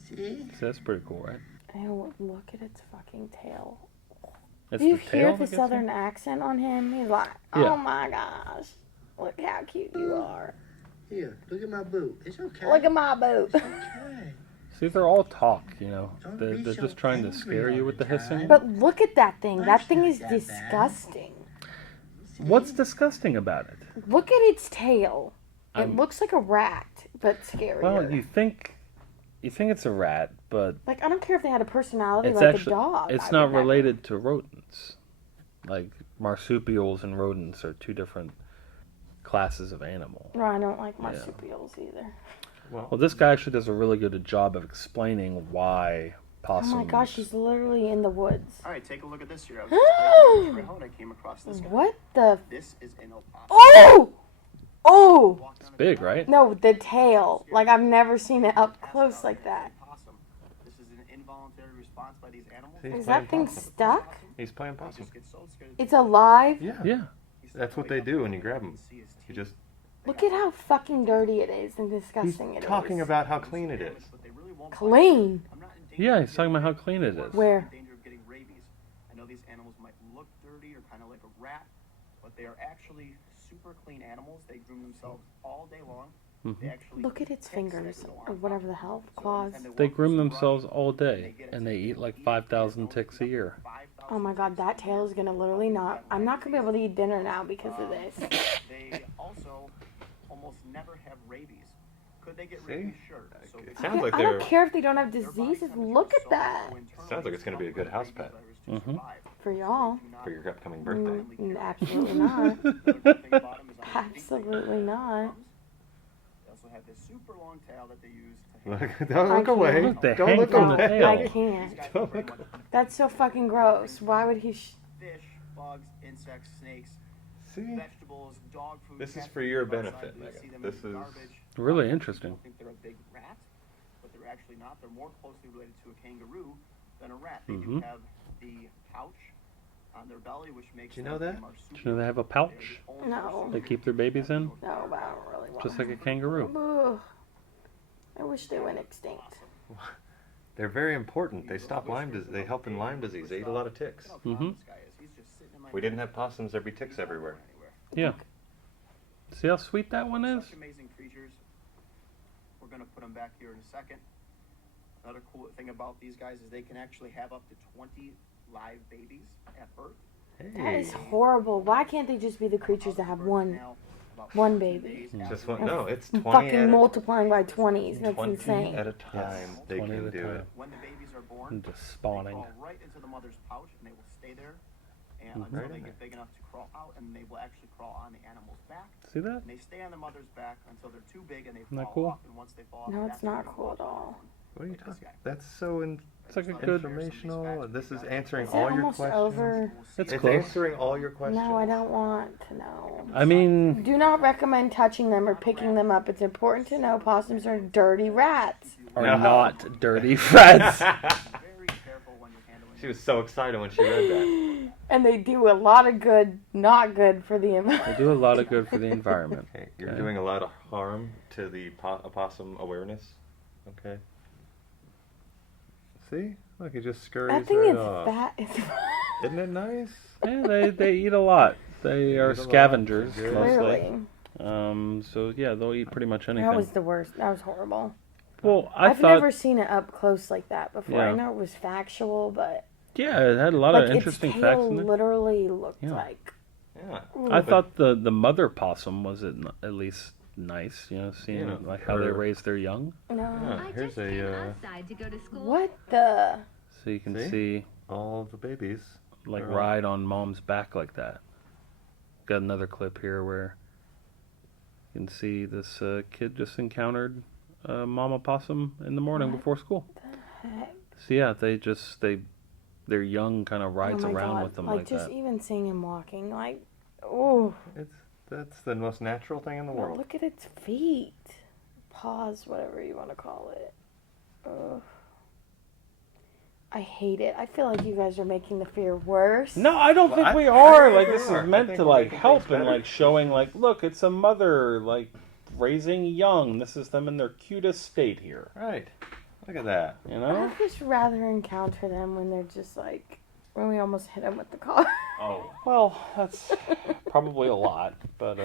See? So that's pretty cool, right? Ew, look at its fucking tail. It's Do you the hear tail the that gets southern you? accent on him? He's like, Yeah. oh my gosh, look how cute you are. Here, look at my boot. It's okay. Look at my boot. It's okay. See, they're all talk, you know. Don't They're be so just trying to angry scare all you the with the hissing. time. But look at that thing. That Life's thing not is that bad. disgusting. See? What's disgusting about it? Look at its tail. It I'm- looks like a rat, but scarier. Well, you think it's a rat, but Like, I don't care if they had a personality it's like actually a dog. it's I not would never- related to rodents. Like marsupials and rodents are two different classes of animal. No, I don't like marsupials either. Well, this guy actually does a really good job of explaining why possums. Oh my gosh, he's literally in the woods. All right, take a look at this here. I was just hiking on the trail and I came across this guy. What the? This is an opossum. Oh! Oh! Walked on It's a big, trail. right? No, the tail. Like, I've never seen it up close like that. Opossum. This is an involuntary response by these animals. He's Is playing that thing possum. stuck? He's playing They possum. just get so scared. It's alive? Yeah. Yeah. That's what they do when you grab them. You just Look at how fucking dirty it is and disgusting it is. talking about how clean it is. But they really won't bite. Clean. I'm not in danger Yeah, of he's talking about how clean it is. Where? in danger of getting rabies. I know these animals might look dirty or kind of like a rat, but they are actually super clean animals. They groom themselves all day long. They actually Look at its ticks fingers, that go on or whatever the hell, So claws. anytime They walk groom through some themselves brush, all day, they get and they eat like it. 5,000 ticks a year. 5,000 Oh my god, that tail is gonna literally not. I'm not gonna be able to eat dinner now because of this. They also almost never have rabies. Could they get See? rabies? Sure. So It because sounds like I don't they're care if they don't have their body diseases. temperature Look is at so that. low internally, Sounds like it's gonna be a good the house rabies pet. virus to Mhm. survive. For y'all. Do not for your upcoming birthday. Absolutely not. Another good thing about 'em is on their feet, they Absolutely have not. thumbs. They also have this super long tail that they use to Look, hang. don't I look can't. away. Look, they Don't hang look from the away. tail. I These can't. guys Don't are very look much That's so fucking gross. Why would he? fish, bugs, insects, snakes, See? vegetables, dog food. This is cat for food your outside. benefit, You'll Megan. see them This in is garbage. Really People interesting. think they're a big rat, but they're actually not. They're more closely related to a kangaroo than a rat. They do Mhm. have the pouch on their belly, which makes Do you know them that? a marsupial. Did you know they have a They're pouch the only No. marsupial they keep their babies in? No, but I don't really want. Just like a kangaroo. Ugh. I wish they went extinct. They're very important. They stop Lyme disease. They help in Lyme disease. They eat a lot of ticks. Mm-hmm. If we didn't have possums, there'd be ticks everywhere. Yeah. See how sweet that one is? Such amazing creatures. We're going to put them back here in a second. Another cool thing about these guys is they can actually have up to 20 live babies at birth. That is horrible. Why can't they just be the creatures that have one baby? Just one? No, it's 20 Fucking multiplying by 20s. That's 20 insane. at a time. They 20 can at a do time. it. When the babies are born, And just they spawning. crawl right into the mother's pouch and they will stay there and until they get big enough to crawl out, and they will actually crawl on the animal's back. See that? And they stay on the mother's back until they're too big and they Isn't that fall cool? off. And once they fall off, No, that's it's not when they cool go at off on all. their own. What are you Like this talking? guy. That's so It's like a good... informational. This is answering Is it all your almost questions. over? It's It's close. answering all your questions. No, I don't want to know. I mean, Do not recommend touching them or picking them up. It's important to know possums are dirty rats. are No. not dirty rats. Very careful when you're handling She was so excited when she read that. And they do a lot of good, not good for the They environment. do a lot of good for the environment. Okay, you're Okay. doing a lot of harm to the opossum awareness. Okay. See? Look, he just scurries That thing right is off. fat. Isn't it nice? Yeah, they eat a lot. They are eat a lot. scavengers, They're good. mostly. Clearly. So, yeah, they'll eat pretty much anything. That was the worst. That was horrible. Well, I've thought... never seen it up close like that before. Yeah. I know it was factual, but Yeah, it had a lot like of interesting its facts tail in there. literally looked Yeah. like. Yeah. I thought the mother possum was at least nice, seeing Yeah, like how they her- raise their young. No. Yeah, I here's just came a outside to go to school. What the? So you can See? see all the babies. like They're all- ride on mom's back like that. Got another clip here where you can see this kid just encountered mama possum in the morning What before school. Heck. So yeah, their young kind of rides Oh my around God. with them like like just that. even seeing him walking, like, oh, That's the most natural thing in the world. look at its feet, paws, whatever you want to call it. Ugh. I hate it. I feel like you guys are making the fear worse. No, I don't think I- we are. I Like think this we is are. meant I to think like we're making help things and better. like showing like, look, it's a mother like raising young. This is them in their cutest state here. Right. Look at that. You know? I'd just rather encounter them when they're just like, when we almost hit them with the car. Oh. Well, that's probably a lot, but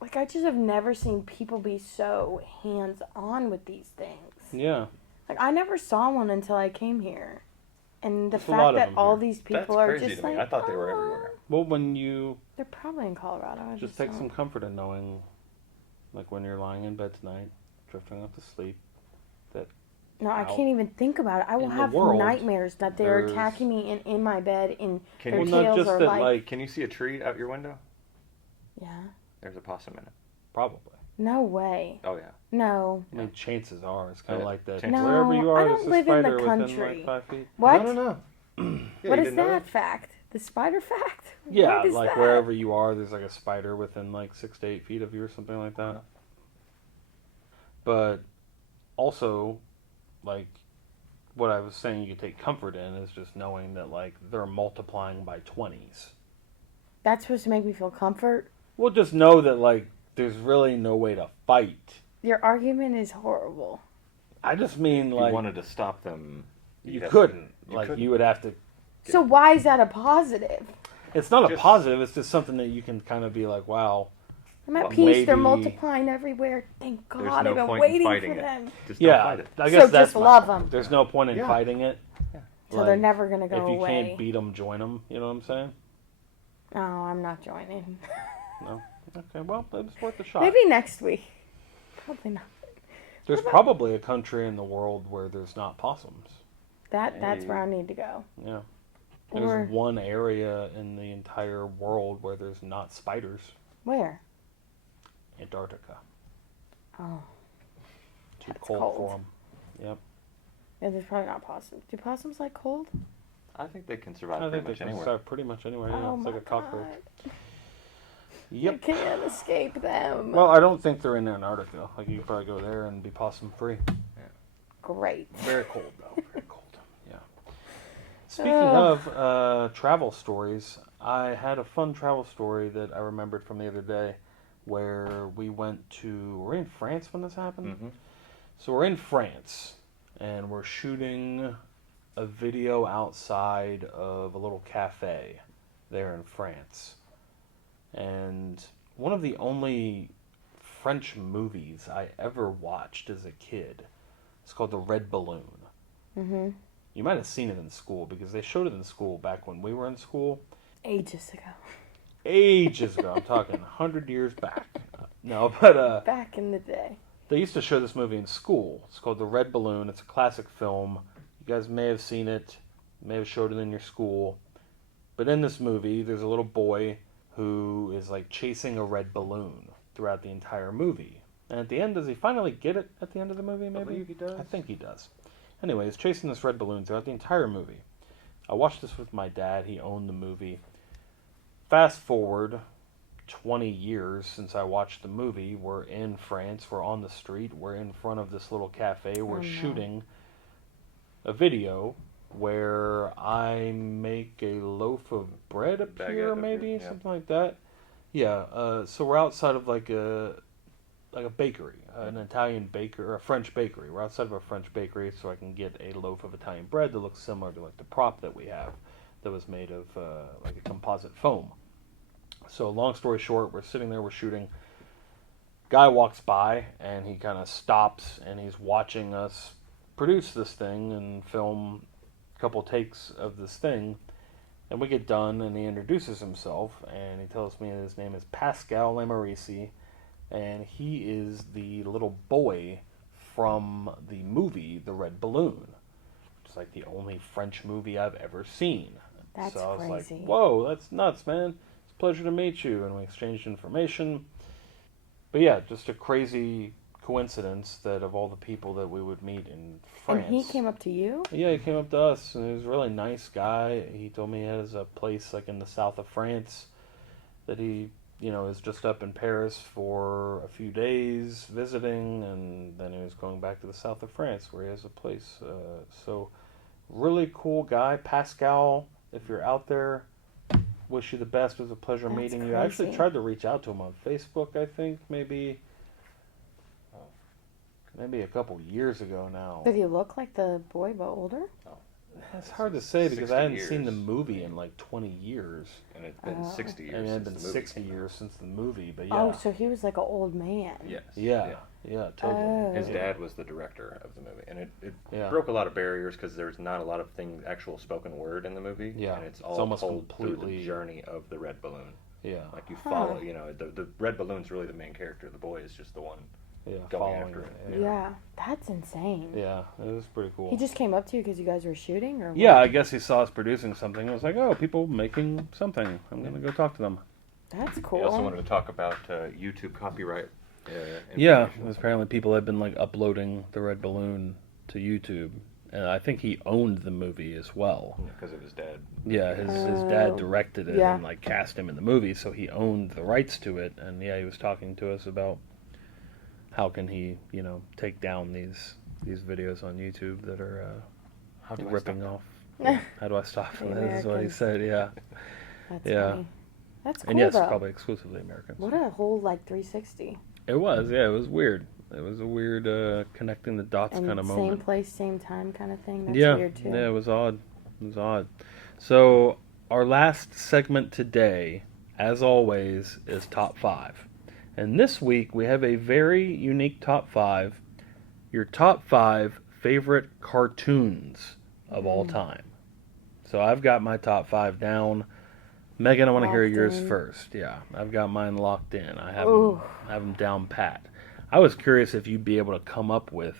Like, I just have never seen people be so hands-on with these things. yeah. Like, I never saw one until I came here. And the There's a lot fact of that them all here. these people That's are crazy just to me. like, I thought they were "Oh." everywhere. Well, when you They're probably in Colorado. I just take don't- some comfort in knowing, like when you're lying in bed tonight, drifting off to sleep, that No, I out can't even think about it. I will in the have world, nightmares that they're there's- attacking me in my bed and Can their you- well, not tails just are that like, Can you see a tree out your window? yeah. There's a possum in it. probably. No way. Oh yeah. No. I mean, chances are it's kind of Yeah, like that. chances No, Wherever you are, I there's don't a live in the spider within country. like 5 feet. What? No. Yeah, What you is didn't know that fact? The spider fact? Yeah, What is like that? wherever you are, there's like a spider within like 6 to 8 feet of you or something like that. But also, like what I was saying, you take comfort in is just knowing that like they're multiplying by 20s. That's supposed to make me feel comfort? Well, just know that like there's really no way to fight. Your argument is horrible. I just mean If like you wanted to stop them. you you'd have- couldn't. you Like couldn't. you would have to. So why is that a positive? It's not a Just- positive. It's just something that you can kind of be like, wow. I'm at Well, peace. They're maybe- multiplying everywhere. Thank God. There's I've no been point in waiting fighting for it. them. Just don't Yeah, fight it. I guess So that's just my love point. 'em. There's no point in Yeah. fighting it. So they're never going to go If you away. can't beat them, join them. You know what I'm saying? Oh, I'm not joining. No. Okay. Well, it was worth a shot. Maybe next week. Probably not. There's probably a country in the world where there's not possums. That's Hey. where I need to go. Yeah. Or There's one area in the entire world where there's not spiders. where? Antarctica. Oh, Too That's cold, cold. for them. Yep. yeah. There's probably not possums. Do possums like cold? I think they can survive I pretty think they much can anywhere. survive pretty much anywhere. Yeah, Oh it's my like a cockroach. God. I Yep. can't escape them. Well, I don't think they're in Antarctica. Like you could probably go there and be possum free. Great. Very cold though. Very cold. Yeah. Speaking of travel stories, I had a fun travel story that I remembered from the other day, where we went to. We're in France when this happened. Mhm. So we're in France. and we're shooting a video outside of a little cafe there in France. And one of the only French movies I ever watched as a kid. It's called The Red Balloon. Mm-hmm. You might have seen it in school because they showed it in school back when we were in school. Ages ago. Ages ago. I'm talking 100 years back. No, but back in the day. They used to show this movie in school. It's called The Red Balloon. It's a classic film. You guys may have seen it, may have showed it in your school. But in this movie, there's a little boy who is like chasing a red balloon throughout the entire movie. And at the end, does he finally get it at the end of the movie, maybe? I believe he does. I think he does. Anyway, he's chasing this red balloon throughout the entire movie. I watched this with my dad. He owned the movie. Fast forward 20 years since I watched the movie. We're in France. We're on the street. We're in front of this little cafe. We're shooting a video where I make a loaf of bread appear, maybe, something like that. Yeah. So we're outside of like a bakery, an Italian bakery or a French bakery. We're outside of a French bakery, so I can get a loaf of Italian bread that looks similar to like the prop that we have, that was made of like a composite foam. So long story short, we're sitting there, we're shooting. Guy walks by and he kind of stops and he's watching us produce this thing and film a couple takes of this thing. And we get done and he introduces himself and he tells me his name is Pascal Lamorisi and he is the little boy from the movie The Red Balloon. It's like the only French movie I've ever seen. That's so I was crazy. like, whoa, that's nuts, man. It's a pleasure to meet you. And we exchanged information. But yeah, just a crazy coincidence that of all the people that we would meet in France. And he came up to you? Yeah, he came up to us, and he was a really nice guy. He told me he has a place like in the south of France that he, is just up in Paris for a few days visiting, and then he was going back to the south of France where he has a place. So, really cool guy. Pascal, if you're out there, wish you the best. It was a pleasure meeting you. I actually tried to reach out to him on Facebook, I think, maybe a couple years ago now. Did he look like the boy but older? Oh. It's hard to say because I hadn't years. seen the movie in like 20 years. And it's been 60 years. I mean, it had since been the movie 60 came years out. since the movie, but yeah. Oh, so he was like an old man. Yes. Yeah, totally. Oh. His dad was the director of the movie, and it Yeah. broke a lot of barriers because there's not a lot of actual spoken word in the movie. Yeah, and it's it's all almost told through completely- the journey of the red balloon. Yeah. Like you follow, the red balloon's really the main character. The boy is just the one Yeah, going following after it. Yeah, that's insane. Yeah, it was pretty cool. He just came up to you because you guys were shooting, or Yeah, what? I guess he saw us producing something. I was like, oh, people making something. I'm going to go talk to them. That's He cool. also wanted to talk about YouTube copyright. Yeah, information. apparently people have been like uploading the Red Balloon to YouTube. And I think he owned the movie as well. Because of his dad. Yeah, his dad directed it Yeah. and like cast him in the movie, so he owned the rights to it. And yeah, he was talking to us about how can he, take down these videos on YouTube that are How do I ripping stop off. How do I stop? The That is what he Americans. said. Yeah, That's yeah. funny. That's cool, and yes, though. probably exclusively Americans. What a whole, 360. It was, yeah, it was weird. It was a weird connecting the dots And kind of same moment. place, same time kind of thing. That's yeah, weird, too. yeah, it was odd. It was odd. So our last segment today, as always, is top 5. And this week we have a very unique top 5. Your top 5 favorite cartoons of all time. So I've got my top 5 down. Megan, I want to hear Locked yours in. first. Yeah, I've got mine locked in. I Ooh. have them down pat. I was curious if you'd be able to come up with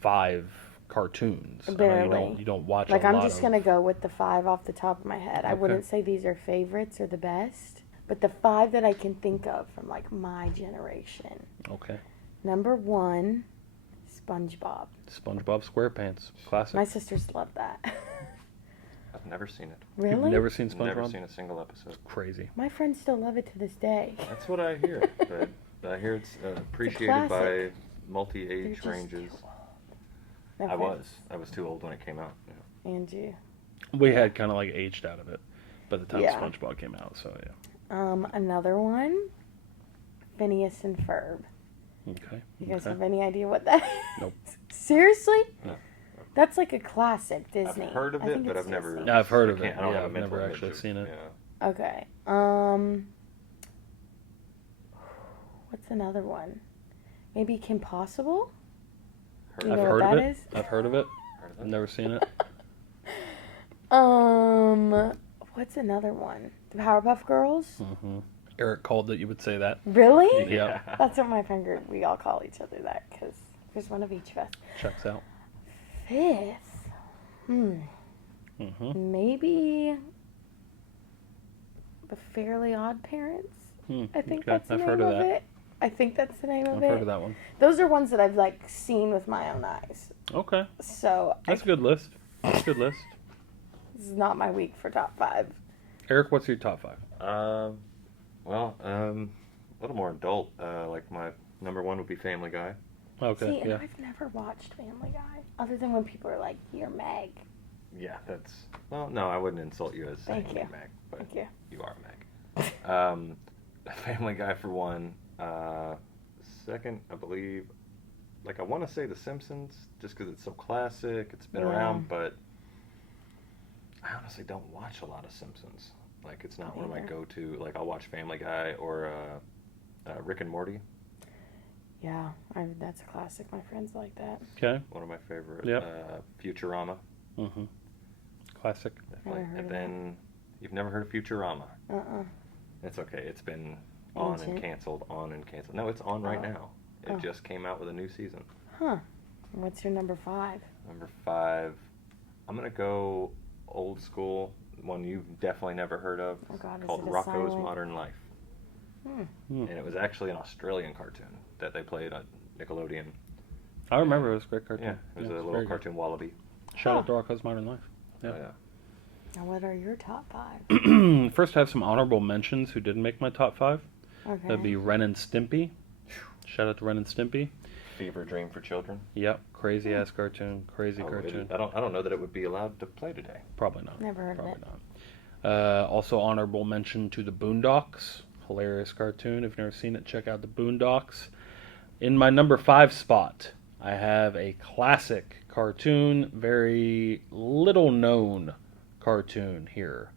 5 cartoons. I know Barely. you don't watch Like, a I'm lot just of... going to go with the 5 off the top of my head. I Okay. wouldn't say these are favorites or the best, but the 5 that I can think of from, my generation. Okay. Number 1, SpongeBob. SpongeBob SquarePants. Classic. My sisters love that. I've never seen it. Really? You've never seen SpongeBob? Never seen a single episode. Crazy. My friends still love it to this day. That's what I hear. But I hear it's appreciated by classic. multi-age They're just ranges. No I offense, was too old when it came out. Yeah. Angie. We had kind of aged out of it by the time Yeah. SpongeBob came out, so yeah. Another one, Phineas and Ferb. Okay. You guys okay. have any idea what that is? Nope. Seriously? No. That's like a classic Disney. I've heard of I it, think but it's I've never. Disney. Yeah, I've heard I of it. can't- I don't Yeah, have a I've mental never image actually of- seen it. Yeah. Okay. What's another one? Maybe Kim Possible? Heard Do you I've know heard what of that it. is? I've heard of it. Heard of I've it? never seen it. What's another one? The Powerpuff Girls? Hmm. Eric called that you would say that. Really? Yeah. That's what my friend group, we all call each other that because there's one of each of us. Checks out. Fifth. Maybe The Fairly Odd Parents? I think that's the I've name heard of of that. it. I think that's the name of I've it. heard of that one. Those are ones that I've like seen with my own eyes. Okay. So That's a good list. That's a good list. this is not my week for top 5. Eric, what's your top 5? Well, a little more adult. Like my number 1 would be Family Guy. Okay, See, and yeah. I've never watched Family Guy other than when people are like, "You're Meg." Yeah, that's. Well, no, I wouldn't insult you as saying Thank you. Meg, but Thank you. you are Meg. Family Guy for 1. Second, I believe, like I want to say The Simpsons, just because it's so classic. It's been around, but I honestly don't watch a lot of Simpsons. Like it's not one of my go-to. Like I'll watch Family Guy or Rick and Morty. Yeah, that's a classic. My friends like that. Okay. One of my favorite. Yep. Futurama. Mm-hmm. Classic. Definitely. Never heard And of then you've never heard of Futurama. It's okay. It's been on and Ancient. canceled, on and canceled. No, it's on right now. It Oh. just came out with a new season. Huh. What's your number 5? Number 5, I'm gonna go old school. One you've definitely never heard of. Oh God, is called it a Rocko's silent? Modern Life. And it was actually an Australian cartoon that they played on Nickelodeon. I remember it was a great cartoon. Yeah, it was a very little good. cartoon wallaby. Shout out to Rocko's Modern Life. Yeah. Oh, yeah. Now, what are your top 5? First, I have some honorable mentions who didn't make my top 5. Okay. That'd be Ren and Stimpy. Shout out to Ren and Stimpy. Fever Dream for Children. Yep, crazy ass cartoon, crazy Oh, cartoon. I don't know that it would be allowed to play today. Probably not. Never heard of Probably it. not. Also, honorable mention to the Boondocks. Hilarious cartoon. If you've never seen it, check out the Boondocks. In my number 5 spot, I have a classic cartoon, very little known cartoon here,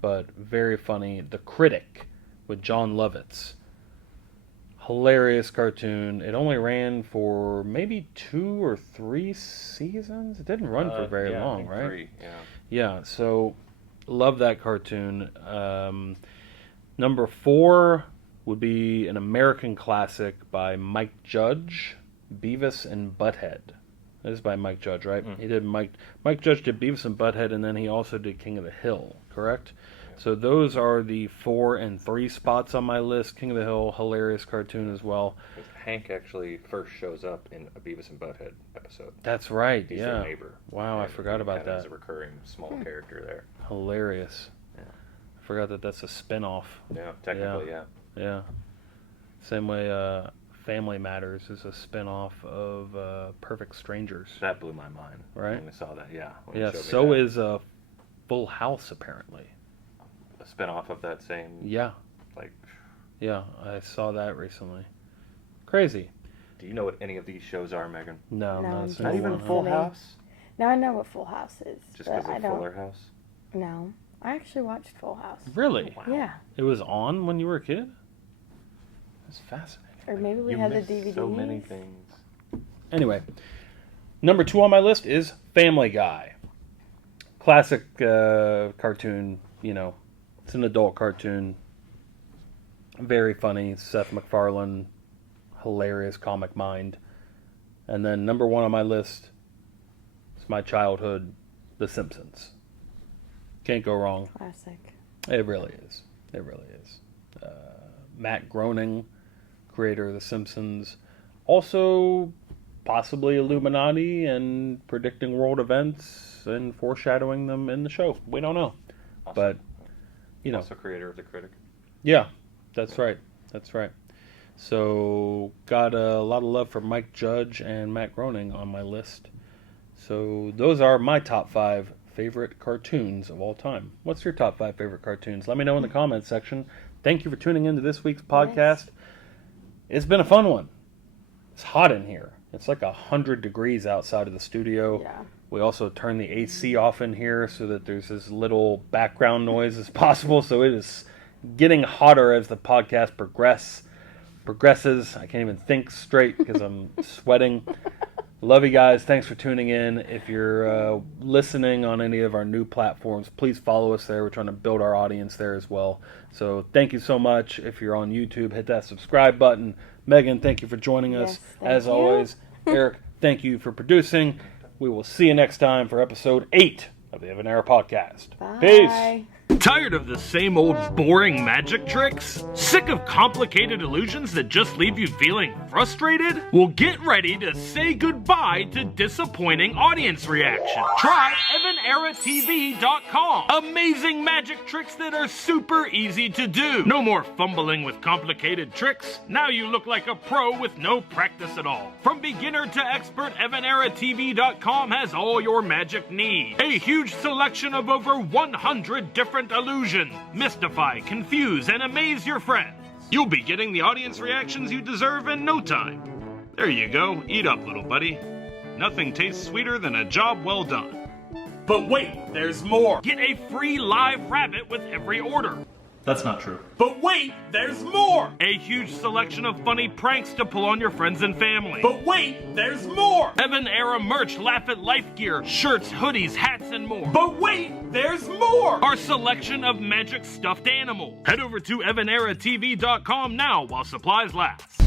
but very funny. The Critic with John Lovitz. Hilarious cartoon. It only ran for maybe 2 or 3 seasons. It didn't run for very yeah, I long, think right? 3, yeah. Yeah, so love that cartoon. Number 4 would be an American classic by Mike Judge, Beavis and Butthead. That is by Mike Judge, right? He did Mike Judge did Beavis and Butthead, and then he also did King of the Hill, correct? So those are the 4 and 3 spots on my list. King of the Hill, hilarious cartoon as well. Hank actually first shows up in a Beavis and Butthead episode. That's right, He's yeah. their neighbor. Wow, I And forgot he about kinda has that. a recurring small character there. Hilarious. Yeah. I forgot that that's a spin-off. Yeah, technically, yeah. Yeah. Same way Family Matters is a spin-off of Perfect Strangers. That blew my mind. Right? When we saw that, yeah. when you Yeah, showed me so that. is Full House, apparently. A spin-off of that same, Yeah. like, Yeah, I saw that recently. Crazy. do you know what any of these shows are, Megan? No, No, not a I'm single Not even one. Full kidding. House? Now I know what Full House is, Just but because I of don't. Fuller House? No, I actually watched Full House. Really? Yeah, It was on when you were a kid? That's fascinating. or maybe we You had the missed DVDs. so many things. Anyway, number 2 on my list is Family Guy. Classic cartoon, you know. It's an adult cartoon. Very funny. Seth MacFarlane. Hilarious comic mind. And then number 1 on my list is my childhood, The Simpsons. Can't go wrong. Classic. It really is. It really is. Matt Groening, creator of The Simpsons, also possibly Illuminati and predicting world events and foreshadowing them in the show. We don't know. Also, But, you know. Also creator of The Critic. Yeah, that's right. That's right. So, got a lot of love for Mike Judge and Matt Groening on my list. So, those are my top 5 favorite cartoons of all time. What's your top 5 favorite cartoons? Let me know in the comments section. Thank you for tuning into this week's podcast. It's been a fun one. It's hot in here. It's like 100 degrees outside of the studio. Yeah. We also turn the AC off in here so that there's as little background noise as possible. So it is getting hotter as the podcast progresses. I can't even think straight because I'm sweating. Love you guys. Thanks for tuning in. If you're listening on any of our new platforms, please follow us there. We're trying to build our audience there as well. So thank you so much. If you're on YouTube, hit that subscribe button. Megan, thank you for joining us. As always, Eric, thank you for producing. We will see you next time for episode 8 of the Evan Era Podcast. Bye. Peace. Tired of the same old boring magic tricks? Sick of complicated illusions that just leave you feeling frustrated? Well, get ready to say goodbye to disappointing audience reaction. Try EvanEraTV.com. Amazing magic tricks that are super easy to do. No more fumbling with complicated tricks. Now you look like a pro with no practice at all. From beginner to expert, EvanEraTV.com has all your magic needs. A huge selection of over 100 different illusion, mystify, confuse, and amaze your friends. You'll be getting the audience reactions you deserve in no time. There you go, eat up, little buddy. Nothing tastes sweeter than a job well done. But wait, there's more! Get a free live rabbit with every order. That's not true. But wait, there's more! A huge selection of funny pranks to pull on your friends and family. But wait, there's more! Evan Era merch, Laugh at Life gear, shirts, hoodies, hats, and more. But wait, there's more! Our selection of magic stuffed animals. Head over to EvanEraTV.com now while supplies last.